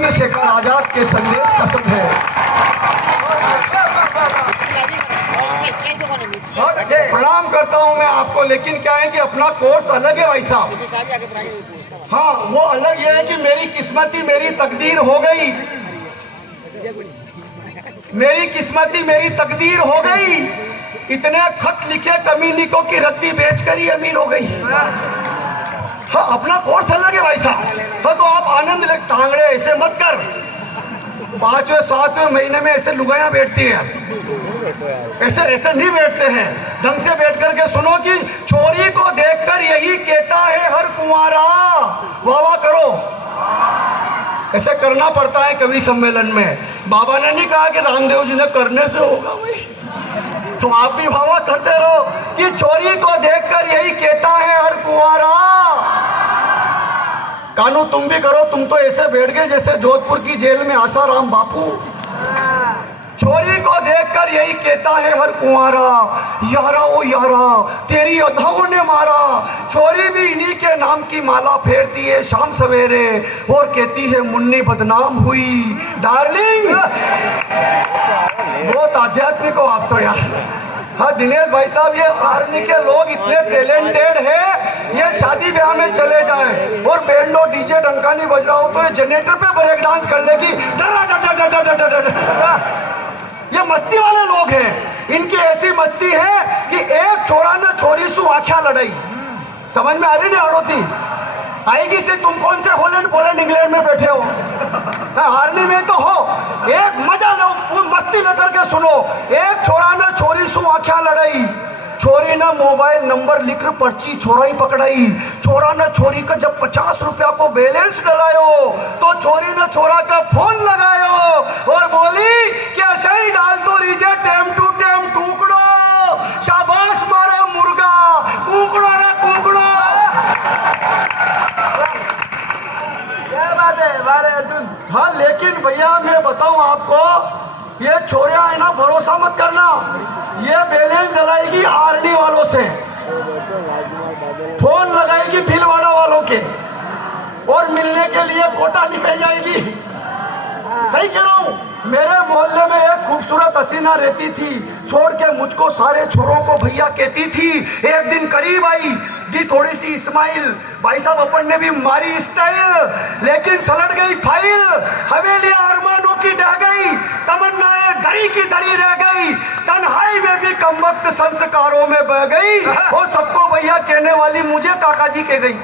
चंद्रशेखर आजाद के संदेश का शब्द है। प्रणाम करता हूं मैं आपको, लेकिन क्या है कि अपना कोर्स अलग है भाई साहब। हाँ, वो अलग ये है कि मेरी किस्मती मेरी तकदीर हो गई, मेरी किस्मती मेरी तकदीर हो गई। इतने खत लिखे कमीनिकों की रद्दी बेचकर ही अमीर हो गई। हाँ, अपना कोर्स अलग है भाई साहब। हाँ, तो आप आनंद ले, टांगड़े ऐसे मत कर। 5वें 7वें महीने में ऐसे लुगाइयां बैठती है, ऐसे ऐसे नहीं बैठते हैं। ढंग से बैठ करके सुनो कि छोरी को देखकर यही कहता है हर कुंवारा। वाह वाह करो, ऐसे करना पड़ता है कवि सम्मेलन में। बाबा ने नहीं कहा कि रामदेव जी ने करने से होगा भाई, तो आप भी वाह वाह करते रहो कि छोरी को देखकर यही कहता है हर कुंवारा। कानू तुम भी करो, तुम तो ऐसे बैठ गए जैसे जोधपुर की जेल में आसाराम बापू। छोरी को देखकर यही कहता है हर कुंवारा, यारा ओ यारा तेरी अदाओं ने मारा। छोरी भी इन्हीं के नाम की माला फेरती है शाम सवेरे और कहती है मुन्नी बदनाम हुई डार्लिंग। बहुत आध्यात्मिक हो आप तो यार। हाँ दिनेश भाई साहब, ये आर्मी के लोग इतने टैलेंटेड हैं, ये शादी ब्याह में चले जाए और बैंड और डीजे डंका नहीं बज रहा हो तो ये जनरेटर पे ब्रेक डांस कर लेगी। ये मस्ती वाले लोग हैं, इनकी ऐसी मस्ती है कि एक छोरा ने छोरी सु आँखें लड़ाई। समझ में आ रही नहीं आड़ोती आएगी से? तुम कौन से पोलैंड इंग्लैंड में बैठे हो, आर्मी में तो हो। एक मजा लो, मस्ती लेकर के सुनो। एक छोरा ने छोरी सु आँखें लड़ाई, छोरी ने मोबाइल नंबर लिख पर्ची छोरा ही पकड़ाई। छोरा ने छोरी का जब 50 रुपया को बैलेंस डलायो तो छोरी ने छोरा का फोन लगायो और बोली कि ऐसा ही डाल तो रीजे टेम टू टेम टुकड़ो, शाबाश मारे मुर्गा कुकड़ो रे कुकड़ो। क्या बात है मारे अर्जुन। हाँ लेकिन भैया मैं बताऊं आपको, ये छोरियां है ना, भरोसा मत करना। ये बैलेंस डलाएगी आर्मी वालों से, फोन लगाएगी भीलवाड़ा वालों के और मिलने के लिए कोटा निकल जाएगी। सही कह रहा हूँ। मेरे मोहल्ले में एक खूबसूरत हसीना रहती थी, छोड़ के मुझको सारे छोरों को भैया कहती थी। एक दिन करीब आई, दी थोड़ी सी इस्माइल, भाई साहब अपन ने भी मारी स्टाइल, लेकिन सलट गई फाइल। हवेली अरमानों की ढह गई, तमन्नाएं दरी की दरी रह गई, तन्हाई में भी कमबख्त संस्कारों में बह गई और सबको भैया कहने वाली मुझे काका जी कह गई।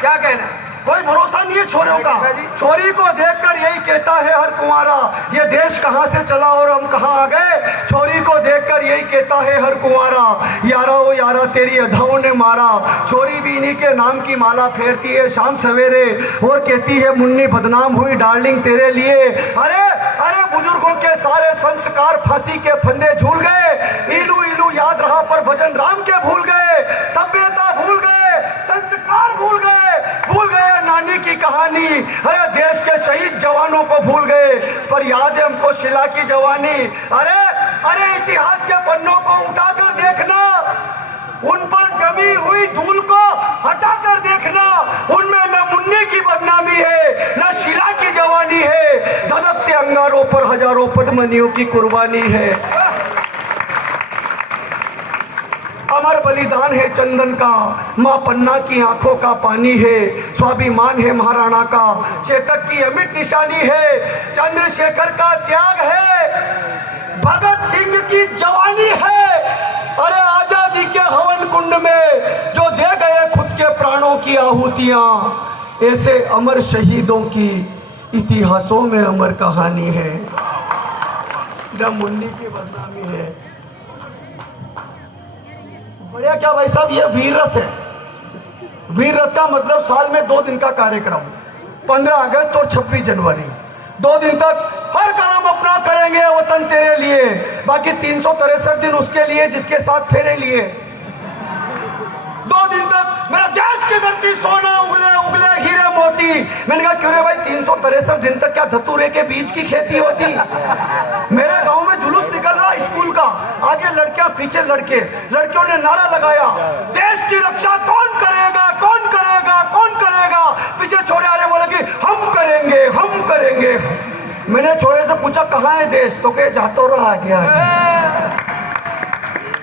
क्या कहना, कोई भरोसा नहीं है छोरियों का। छोरी को देखकर यही कहता है हर कुंवारा, ये देश कहाँ से चला और हम कहाँ आ गए। छोरी को देखकर यही कहता है हर कुंवारा, यारा ओ यारा तेरी अदाओं ने मारा। छोरी भी इन्हीं के नाम की माला फेरती है शाम सवेरे और कहती है मुन्नी बदनाम हुई डार्लिंग तेरे लिए। अरे अरे बुजुर्गों के सारे संस्कार फांसी के फंदे झूल गए। इलू इलू याद रहा पर भजन राम के भूल गए, सभ्यता भूल गए, संस्कार भूल गए, भूल गए नानी की कहानी। अरे देश के शहीद जवानों को भूल गए पर याद है हमको शिला की जवानी। अरे अरे इतिहास के पन्नों को उठाकर देखना, उन पर जमी हुई धूल को हटाकर देखना, उनमें न मुन्नी की बदनामी है न शिला की जवानी है। धधकते अंगारों पर हजारों पद्मनियों की कुर्बानी है। अमर बलिदान है चंदन का, माँ पन्ना की आंखों का पानी है। स्वाभिमान है महाराणा का, चेतक की अमिट निशानी है। चंद्रशेखर का त्याग है, भगत सिंह की जवानी है। अरे आजादी के हवन कुंड में जो दे गए खुद के प्राणों की आहुतियां, ऐसे अमर शहीदों की इतिहासों में अमर कहानी है। न मुन्नी की बदनामी है। बढ़िया क्या भाई साहब, ये वीर रस है। वीर रस का मतलब साल में 2 दिन का कार्यक्रम, 15 अगस्त और 26 जनवरी। 2 दिन तक हर काम अपना करेंगे वतन तेरे लिए, बाकी 363 दिन उसके लिए जिसके साथ तेरे लिए। 2 दिन तक मेरा देश की धरती सोना उगले उगले हीरे मोती। मैंने कहा क्यों रे भाई, 363 दिन तक क्या धतूरे के बीज की खेती होती? मेरे गांव में जुलूस निकल रहा स्कूल का, आगे लड़कियां पीछे लड़के। लड़कियों ने नारा लगाया, देश की रक्षा कौन करेगा, कौन करेगा, कौन करेगा। पीछे छोरे आ रहे बोले कि हम देंगे। मैंने छोरे से पूछा कहाँ है देश, तो कहे जातो रहा गया।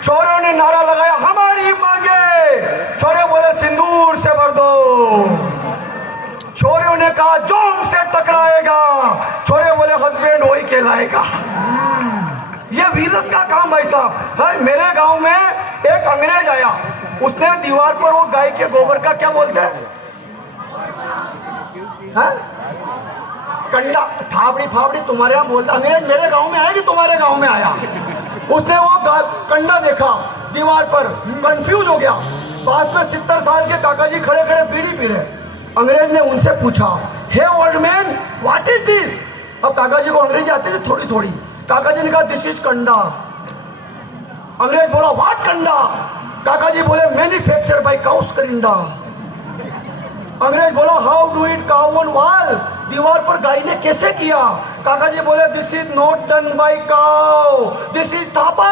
छोरों ने नारा लगाया हमारी मांगे, छोरे बोले सिंदूर से भर दो। छोरों ने कहा जो हमसे टकराएगा, छोरे बोले हस्बैंड वही कहलाएगा। ये वीरस का काम भाई साहब है। मेरे गांव में एक अंग्रेज आया, उसने दीवार पर वो गाय के गोबर का क्या बोलते हैं, कंडा, थाबड़ी फाबड़ी तुम्हारे यहाँ बोलता। अंग्रेज मेरे गांव में आया कि तुम्हारे गांव में आया? उसने वो कंडा देखा दीवार पर, कंफ्यूज हो गया। पास में 70 साल के काका जी खड़े खड़े बीड़ी पी रहे। अंग्रेज ने उनसे पूछा, hey old man what is this? अब काका जी को अंग्रेजी आती थी थोड़ी थोड़ी। काका जी ने कहा दिस इज कंडा। अंग्रेज बोला व्हाट कंडा? काका जी बोले मैन्युफैक्चर बाय काउस करिंडा। अंग्रेज बोला how do it cow on wall? दीवार पर गाय ने कैसे किया? काका जी बोले this is not done by cow, this is Thapa.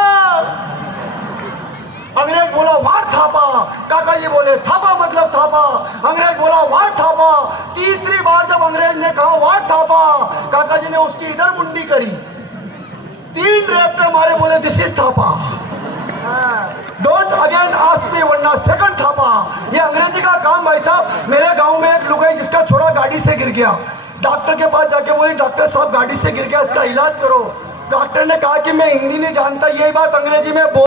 अंग्रेज बोला व्हाट थापा? काका जी बोले थापा मतलब थापा। अंग्रेज बोला व्हाट थापा? तीसरी बार जब अंग्रेज ने कहा व्हाट थापा, काका जी ने उसकी इधर मुंडी करी, 3 रेपटे मारे, बोले this is Thapa. Don't again ask me वरना सेकंड थापा। ये अंग्रेजी का काम भाई साहब। मेरे गांव में एक लुगाई जिसका छोरा गाड़ी से गिर गया, डॉक्टर के पास जाके बोली डॉक्टर साहब गाड़ी से गिर गया, इसका इलाज करो। डॉक्टर ने कहा कि मैं हिंदी नहीं जानता, यही बात अंग्रेजी में बोल